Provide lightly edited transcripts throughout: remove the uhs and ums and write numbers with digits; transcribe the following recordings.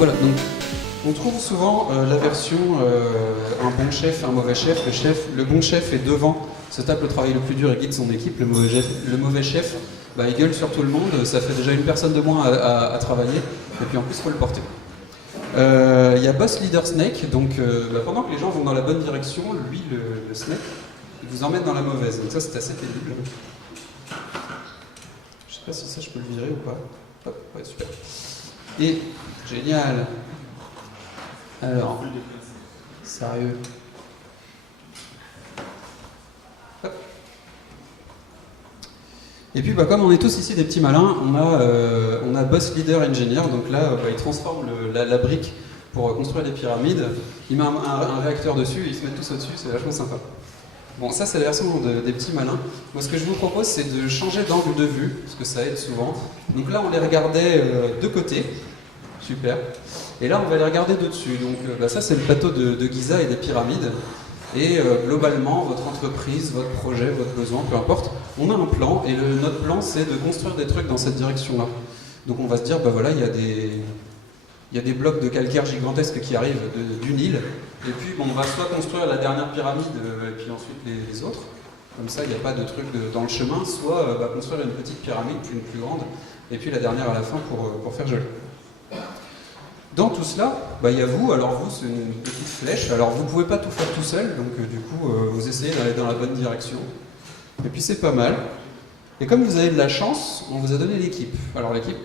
voilà, donc, on trouve souvent la version un bon chef, un mauvais chef. Le bon chef est devant, se tape le travail le plus dur et guide son équipe. Le mauvais chef, bah, il gueule sur tout le monde, ça fait déjà une personne de moins à travailler, et puis en plus il faut le porter. Il y a Boss Leader Snake, donc bah, pendant que les gens vont dans la bonne direction, lui, le Snake, il vous emmène dans la mauvaise, donc ça c'est assez pénible. Je sais pas si ça je peux le virer ou pas. Hop, ouais, super. Et, génial. Alors, sérieux. Hop. Et puis, bah, comme on est tous ici des petits malins, on a Boss Leader Engineer, donc là, bah, il transforme la brique pour construire des pyramides, il met un réacteur dessus, et ils se mettent tous au-dessus, c'est vachement sympa. Bon, ça c'est la version des petits malins. Moi, ce que je vous propose, c'est de changer d'angle de vue, parce que ça aide souvent. Donc là, on les regardait de côté. Super. Et là, on va les regarder de dessus. Donc bah, ça, c'est le plateau de Giza et des pyramides. Et globalement, votre entreprise, votre projet, votre besoin, peu importe, on a un plan. Et notre plan, c'est de construire des trucs dans cette direction-là. Donc on va se dire, bah voilà, il y a des blocs de calcaire gigantesques qui arrivent d'une île. Et puis, bon, on va soit construire la dernière pyramide, et puis ensuite les autres. Comme ça, il n'y a pas de truc dans le chemin. Soit bah, construire une petite pyramide, puis une plus grande, et puis la dernière à la fin pour faire joli. Dans tout cela, bah, il y a vous. Alors vous, c'est une petite flèche. Alors vous ne pouvez pas tout faire tout seul, donc du coup, vous essayez d'aller dans la bonne direction. Et puis c'est pas mal. Et comme vous avez de la chance, on vous a donné l'équipe. Alors l'équipe,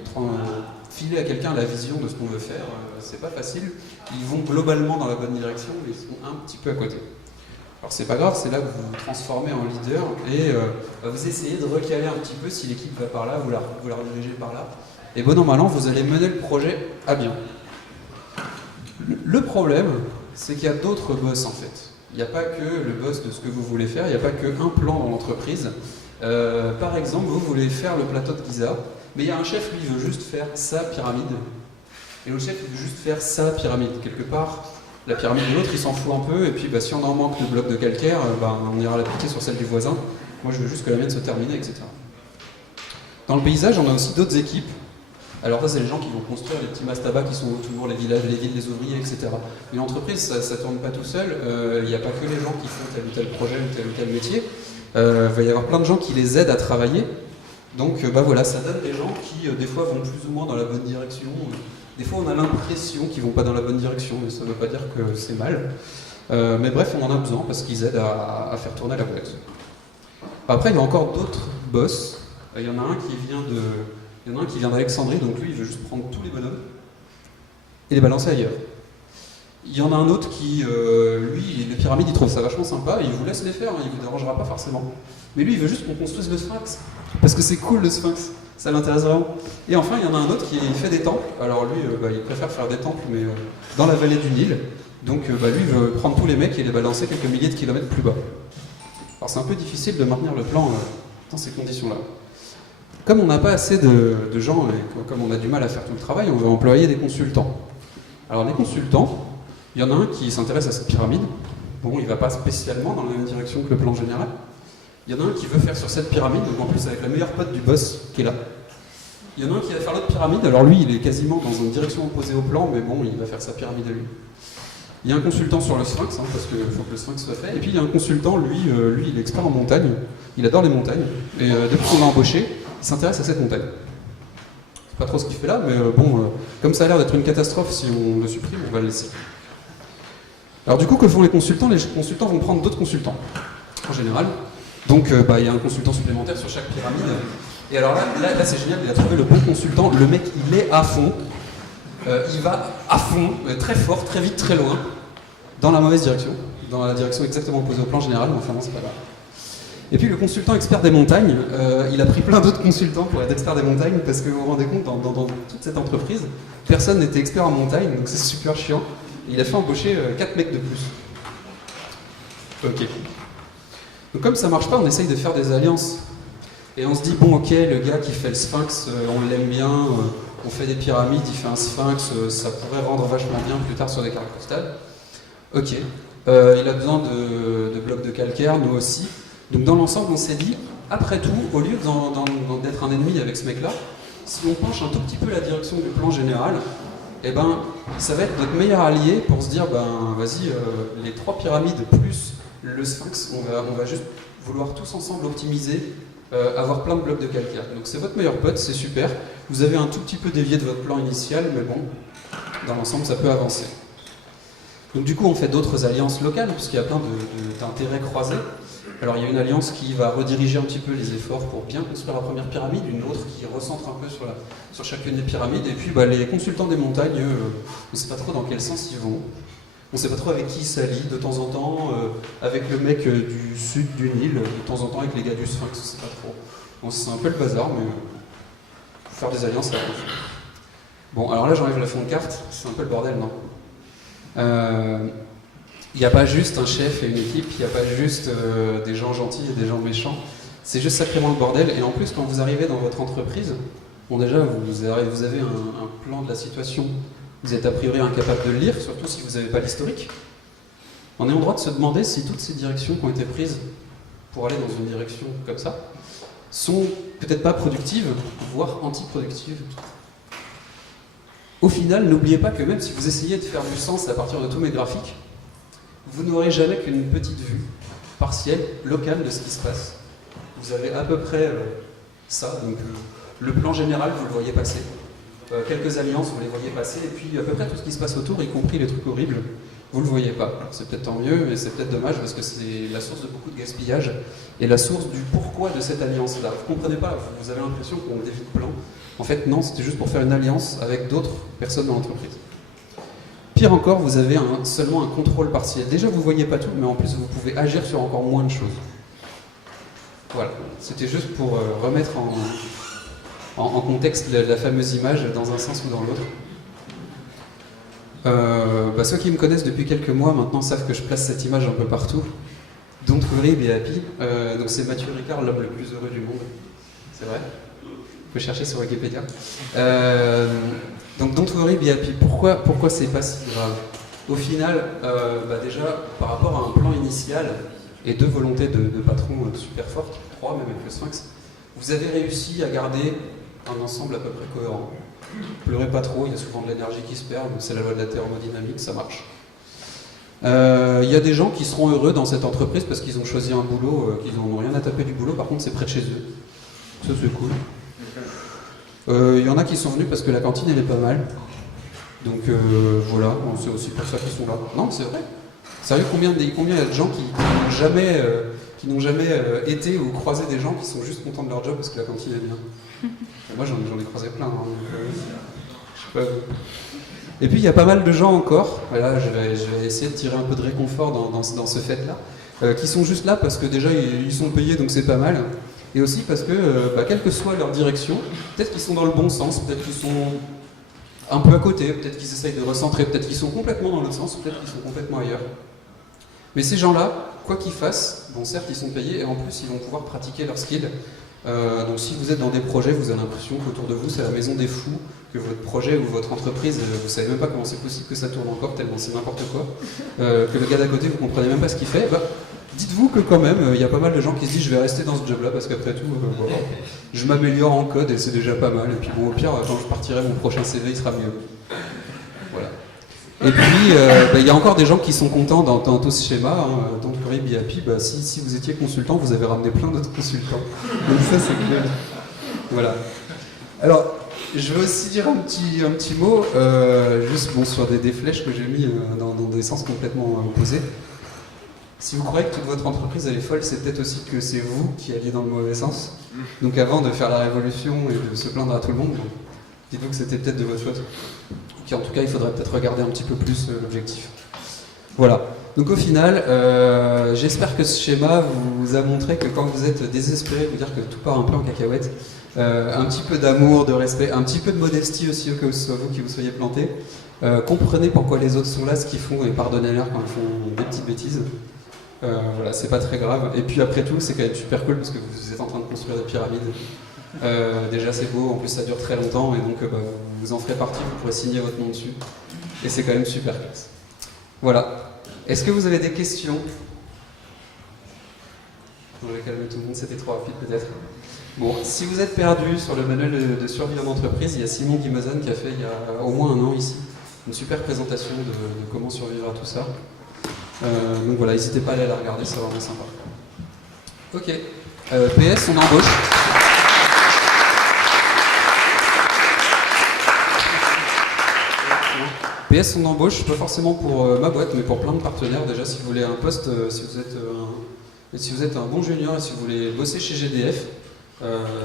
filer à quelqu'un la vision de ce qu'on veut faire, c'est pas facile. Ils vont globalement dans la bonne direction, mais ils sont un petit peu à côté. Alors c'est pas grave, c'est là que vous vous transformez en leader et vous essayez de recaler un petit peu si l'équipe va par là, vous la redirigez par là. Et bon an mal an, vous allez mener le projet à bien. Le problème, c'est qu'il y a d'autres boss en fait. Il n'y a pas que le boss de ce que vous voulez faire, il n'y a pas qu'un plan dans l'entreprise. Par exemple, vous voulez faire le plateau de Giza, mais il y a un chef, lui, il veut juste faire sa pyramide. Et l'autre chef, il veut juste faire sa pyramide. Quelque part, la pyramide de l'autre, il s'en fout un peu, et puis bah, si on en manque de blocs de calcaire, bah, on ira l'appliquer sur celle du voisin. Moi, je veux juste que la mienne se termine, etc. Dans le paysage, on a aussi d'autres équipes. Alors ça, c'est les gens qui vont construire les petits mastabas qui sont autour, les villages, les villes, les ouvriers, etc. Une entreprise, ça ne tourne pas tout seul. Il n'y a pas que les gens qui font tel ou tel projet ou tel métier. Il va y avoir plein de gens qui les aident à travailler. Donc bah voilà, ça donne des gens qui, des fois, vont plus ou moins dans la bonne direction. Des fois, on a l'impression qu'ils ne vont pas dans la bonne direction, mais ça ne veut pas dire que c'est mal. Mais bref, on en a besoin parce qu'ils aident à faire tourner la boîte. Après, il y a encore d'autres boss. Il y en a un qui vient d'Alexandrie, donc lui, il veut juste prendre tous les bonhommes et les balancer ailleurs. Il y en a un autre qui, lui, les pyramides, il trouve ça vachement sympa, il vous laisse les faire, hein, il vous dérangera pas forcément. Mais lui, il veut juste qu'on construise le sphinx, parce que c'est cool le sphinx, ça l'intéresse vraiment. Et enfin, il y en a un autre qui fait des temples. Alors lui, bah, il préfère faire des temples, mais dans la vallée du Nil. Donc bah, lui, il veut prendre tous les mecs et les balancer quelques milliers de kilomètres plus bas. Alors c'est un peu difficile de maintenir le plan dans ces conditions-là. Comme on n'a pas assez de gens, et comme on a du mal à faire tout le travail, on va employer des consultants. Alors les consultants, il y en a un qui s'intéresse à cette pyramide. Bon, il ne va pas spécialement dans la même direction que le plan général. Il y en a un qui veut faire sur cette pyramide, donc en plus avec la meilleure pote du boss qui est là. Il y en a un qui va faire l'autre pyramide, alors lui il est quasiment dans une direction opposée au plan, mais bon, il va faire sa pyramide à lui. Il y a un consultant sur le sphinx, hein, parce qu'il faut que le sphinx soit fait, et puis il y a un consultant, lui il est expert en montagne, il adore les montagnes, et depuis qu'on l'a embauché, il s'intéresse à cette montagne. C'est pas trop ce qu'il fait là, mais bon, comme ça a l'air d'être une catastrophe, si on le supprime, on va le laisser. Alors du coup, que font les consultants? Les consultants vont prendre d'autres consultants, en général. Donc bah, il y a un consultant supplémentaire sur chaque pyramide. Et alors là c'est génial, il a trouvé le bon consultant, le mec il est à fond, il va à fond, très fort, très vite, très loin, dans la mauvaise direction, dans la direction exactement opposée au plan général, mais enfin non, c'est pas grave. Et puis le consultant expert des montagnes, il a pris plein d'autres consultants pour être expert des montagnes, parce que vous vous rendez compte, dans toute cette entreprise, personne n'était expert en montagne, donc c'est super chiant. Et il a fait embaucher 4 mecs de plus. Ok. Donc comme ça marche pas, on essaye de faire des alliances. Et on se dit, bon ok, le gars qui fait le sphinx, on l'aime bien, on fait des pyramides, il fait un sphinx, ça pourrait rendre vachement bien plus tard sur des cartes postales. Ok. Il a besoin de blocs de calcaire, nous aussi. Donc dans l'ensemble, on s'est dit, après tout, au lieu d'être un ennemi avec ce mec-là, si on penche un tout petit peu la direction du plan général, eh ben, ça va être notre meilleur allié pour se dire, ben vas-y, les 3 pyramides plus le sphinx, on va juste vouloir tous ensemble optimiser, avoir plein de blocs de calcaire. Donc c'est votre meilleur pote, c'est super. Vous avez un tout petit peu dévié de votre plan initial, mais bon, dans l'ensemble, ça peut avancer. Donc du coup, on fait d'autres alliances locales, puisqu'il y a plein d'intérêts croisés. Alors il y a une alliance qui va rediriger un petit peu les efforts pour bien construire la première pyramide, une autre qui recentre un peu sur chacune des pyramides, et puis les consultants des montagnes, on ne sait pas trop dans quel sens ils vont. On ne sait pas trop avec qui ils s'allient, de temps en temps avec le mec du sud du Nil, de temps en temps avec les gars du Sphinx, on ne sait pas trop. Bon, c'est un peu le bazar, mais faire des alliances, ça arrive. Bon, alors là j'enlève le fond de carte, c'est un peu le bordel, non? Il n'y a pas juste un chef et une équipe, il n'y a pas juste des gens gentils et des gens méchants, c'est juste sacrément le bordel. Et en plus, quand vous arrivez dans votre entreprise, bon déjà vous avez un plan de la situation. Vous êtes a priori incapable de le lire, surtout si vous n'avez pas l'historique. On est en droit de se demander si toutes ces directions qui ont été prises pour aller dans une direction comme ça sont peut-être pas productives, voire anti-productives. Au final, n'oubliez pas que même si vous essayez de faire du sens à partir de tous mes graphiques, vous n'aurez jamais qu'une petite vue partielle, locale de ce qui se passe. Vous avez à peu près ça, donc le plan général, vous le voyez passer. Quelques alliances, vous les voyez passer, et puis à peu près tout ce qui se passe autour, y compris les trucs horribles, vous le voyez pas. C'est peut-être tant mieux, mais c'est peut-être dommage parce que c'est la source de beaucoup de gaspillage et la source du pourquoi de cette alliance-là. Vous comprenez pas, vous avez l'impression qu'on dévie le plan. En fait, non, c'était juste pour faire une alliance avec d'autres personnes dans l'entreprise. Pire encore, vous avez seulement un contrôle partiel. Déjà, vous voyez pas tout, mais en plus, vous pouvez agir sur encore moins de choses. Voilà, c'était juste pour remettre en contexte la fameuse image dans un sens ou dans l'autre. Ceux qui me connaissent depuis quelques mois maintenant savent que je place cette image un peu partout. Don't worry, be happy. Donc c'est Mathieu Ricard, l'homme le plus heureux du monde. C'est vrai? Vous pouvez chercher sur Wikipédia. Donc don't worry, be happy. Pourquoi c'est pas si grave? Au final, déjà, par rapport à un plan initial et 2 volontés de patrons super fortes, 3 même avec le Sphinx, vous avez réussi à garder un ensemble à peu près cohérent. Pleurez pas trop, il y a souvent de l'énergie qui se perd, c'est la loi de la thermodynamique, ça marche. Il y a des gens qui seront heureux dans cette entreprise parce qu'ils ont choisi un boulot, qu'ils n'en ont rien à taper du boulot, par contre c'est près de chez eux. Ça c'est cool. Il y en a qui sont venus parce que la cantine elle est pas mal. Donc voilà, c'est aussi pour ça qu'ils sont là. Non, c'est vrai. Sérieux, combien il y a de gens qui n'ont jamais été ou croisé des gens qui sont juste contents de leur job parce que la cantine est bien? Moi j'en ai croisé plein. Je sais pas. Et puis il y a pas mal de gens encore, voilà, je vais essayer de tirer un peu de réconfort dans ce fait-là, qui sont juste là parce que déjà ils sont payés donc c'est pas mal. Et aussi parce que, quelle que soit leur direction, peut-être qu'ils sont dans le bon sens, peut-être qu'ils sont un peu à côté, peut-être qu'ils essayent de recentrer, peut-être qu'ils sont complètement dans l'autre sens, peut-être qu'ils sont complètement ailleurs. Mais ces gens-là, quoi qu'ils fassent, bon certes ils sont payés et en plus ils vont pouvoir pratiquer leurs skills. Donc si vous êtes dans des projets, vous avez l'impression qu'autour de vous c'est la maison des fous, que votre projet ou votre entreprise, vous savez même pas comment c'est possible que ça tourne encore tellement c'est n'importe quoi, que le gars d'à côté vous comprenez même pas ce qu'il fait, dites-vous que quand même il y a pas mal de gens qui se disent je vais rester dans ce job là parce qu'après tout je m'améliore en code et c'est déjà pas mal, et puis bon au pire quand je partirai mon prochain CV il sera mieux. Voilà. Et puis, il y a encore des gens qui sont contents dans tout ce schéma, donc be happy, si vous étiez consultant, vous avez ramené plein d'autres consultants. Donc ça, c'est clair. Voilà. Alors, je veux aussi dire un petit mot, juste sur des flèches que j'ai mis dans des sens complètement opposés. Si vous croyez que toute votre entreprise elle est folle, c'est peut-être aussi que c'est vous qui alliez dans le mauvais sens. Donc avant de faire la révolution et de se plaindre à tout le monde, dites-vous que c'était peut-être de votre faute. En tout cas, il faudrait peut-être regarder un petit peu plus l'objectif. Voilà. Donc au final, j'espère que ce schéma vous a montré que quand vous êtes désespéré, vous dire que tout part un peu en cacahuète, un petit peu d'amour, de respect, un petit peu de modestie aussi au cas où ce soit vous qui vous soyez planté. Comprenez pourquoi les autres sont là, ce qu'ils font, et pardonnez-leur quand ils font des petites bêtises. Voilà, c'est pas très grave. Et puis après tout, c'est quand même super cool parce que vous êtes en train de construire des pyramides. Déjà c'est beau, en plus ça dure très longtemps et donc vous en ferez partie, vous pourrez signer votre nom dessus et c'est quand même super classe. Voilà. Est-ce que vous avez des questions? Je vais calmer tout le monde, c'était trop rapide peut-être. Bon, si vous êtes perdu sur le manuel de survie en entreprise, il y a Simon Guimazan qui a fait il y a au moins 1 an ici une super présentation de comment survivre à tout ça. Donc voilà, n'hésitez pas à aller la regarder, c'est vraiment sympa. Ok, PS, on embauche. PS, on embauche, pas forcément pour ma boîte, mais pour plein de partenaires. Déjà, si vous voulez un poste, si vous êtes un bon junior et si vous voulez bosser chez GDF,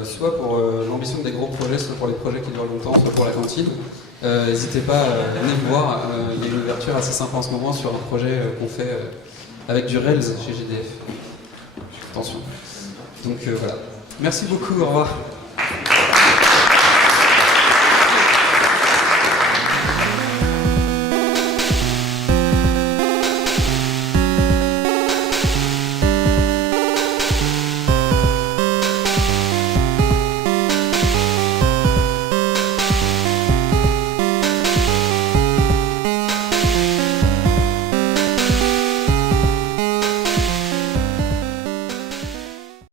soit pour l'ambition des gros projets, soit pour les projets qui durent longtemps, soit pour la cantine, n'hésitez pas à venir me voir. Il y a une ouverture assez sympa en ce moment sur un projet qu'on fait avec du Rails chez GDF. Attention. Donc voilà. Merci beaucoup, au revoir.